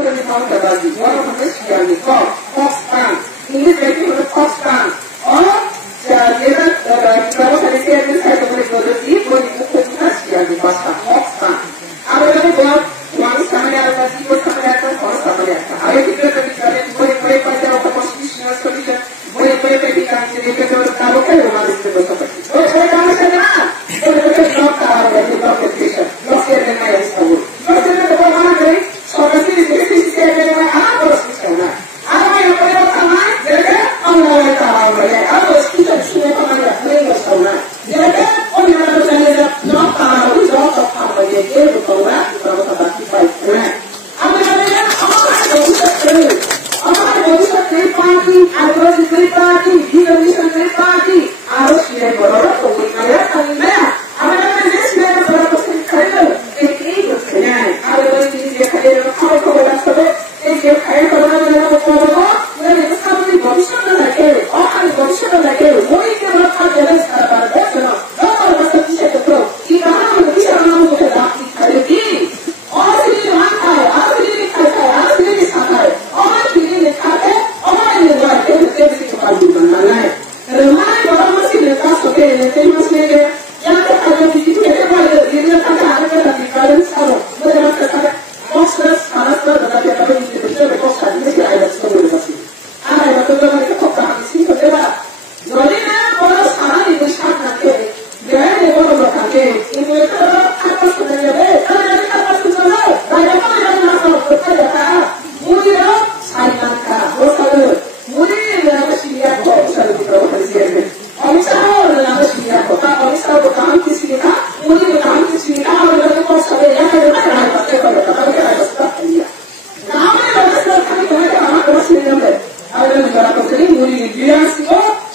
Ini mau terbagi. Orang Malaysia yang di Foxpan. Ini berarti untuk Foxpan. Oh, jadi kalau saya boleh produksi, boleh diproduksi yang di Foxpan. Apa yang buat uang sama yang ada, jiwa sama yang ada, orang sama yang ada. Ada kita berbicara boleh pada untuk constitutional solution, boleh berbicara jadi kita tahu kan rumah itu seperti. Oh, saya tahu saja. Boleh not tahu dari competition. Not yang lain tahu. Not yang orang dari soal sisi yang apa sesuatu. Apa yang perlu sama? Jadi Allah tahu ya. Apa kita semua kemana? Mereka semua. Jadi orang yang berjaya not tahu, not apa yang dia betul lah. Kalau kita baik, apa namanya? Apa bisa terpati? Apa bisa terpati? Dia bisa terpati. Harus dia berorot komunikasi dengan apa namanya? Dia berorot komunikasi itu sebenarnya. Ada dia kayak kalau sebut dia kayak kalau dari sekali bisa lagi. Oh, ada bisa lagi. Boleh dia berapa jelas sekarang? Semua. Kalau masa bisa terus. Kita harus bisa mengambil lagi. Kalau ini, orang ini mantai, orang ini kata, orang ini sakai, orang ini kata, orang ini buat dia cepat dimana? Rumah orang masih lekas oke, lekas masih dia. Yang terkadang di situ dia kata ada di kalian sama. Mereka kata, proses panas tetapi apa yang kita berkoskan ini tidak ada semua masih. Ada betul mereka kota di sini berbeda. Jadi orang sekarang itu sangat kiri. Dia orang berkata, ini apa sebenarnya deh? Apa sebenarnya? Bagaimana yang masuk berkata kata? Mudah sayangka, bosan. Mudah yang masih dia kok selalu diperlukan sini. Orang sekarang yang masih dia kok, orang sekarang bertahan di sini kan? Mudah bertahan di sini kan? Orang yang kok selalu yang ada pakai ada sebab dia. Kamu yang besar kami anak masih ada. Ada negara kesini mudah dia sih.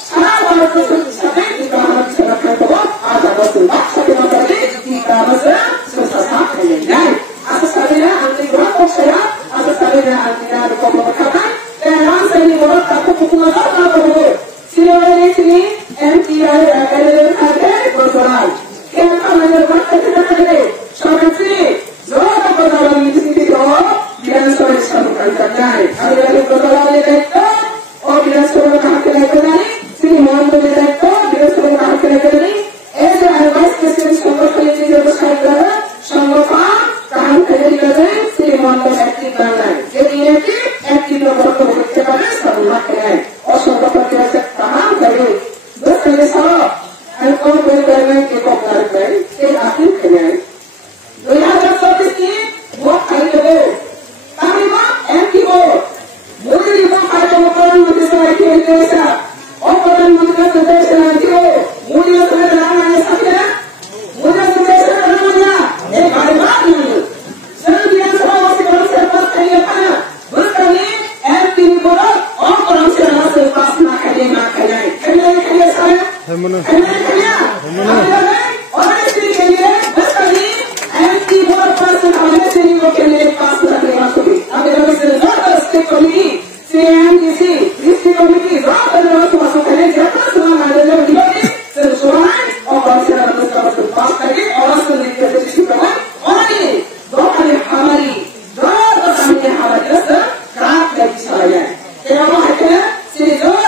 Salah satu sampai di kamar bisa berkata ada betul. Tapi materi kita masa susah kayaknya. Asal saya anti berapa saya? Asal saya anti ada pemberkatan. Dan langsung ini orang takut hukuman apa betul? Sini MTI ada bersoal. Kenapa menyebut kita sampai sini? Zola bersoal di sini doang. Dia sudah disambungkan terjadi. Ada lagi bersoal itu. Oh dia sudah kahwin lagi. Sini mohon beritahu. Dia sudah kahwin lagi. Ada vice president sama kali ini bersama dengan sama tahan kerja lagi. Sini mohon beraktif lagi. Jadi ini aktif nomor keberhasilan sama lagi. Oh sama kerja tahan kerja. Bersama sama. Engkau berjalan ke kota lain. Ini aktif kerja. Lihat seperti ini. Buat kali ini. Tapi mak MTO. Mudi lima kali orang mudi saya kira. Orang mudi saya MTO. Mudi saya namanya siapa? Mudi saya namanya. Kali mana? Sekian semua masih bersepas kali apa? Berkali MTO borak. Orang saya masih pas nak kali. Kali saya. Kali. Orang istri kali. Berkali MTO borak pas nak kali kali pas nak kali. Ada yang sudah state committee, CMDC, district committee, berapa masuk kali? Siapa semua ada yang dibagi? Sesuai orang sudah bersama pas lagi orang sudah dikasih orang ini dua kali hamari, dua kali hamari, kerap lagi saya. Kenapa? Sini dua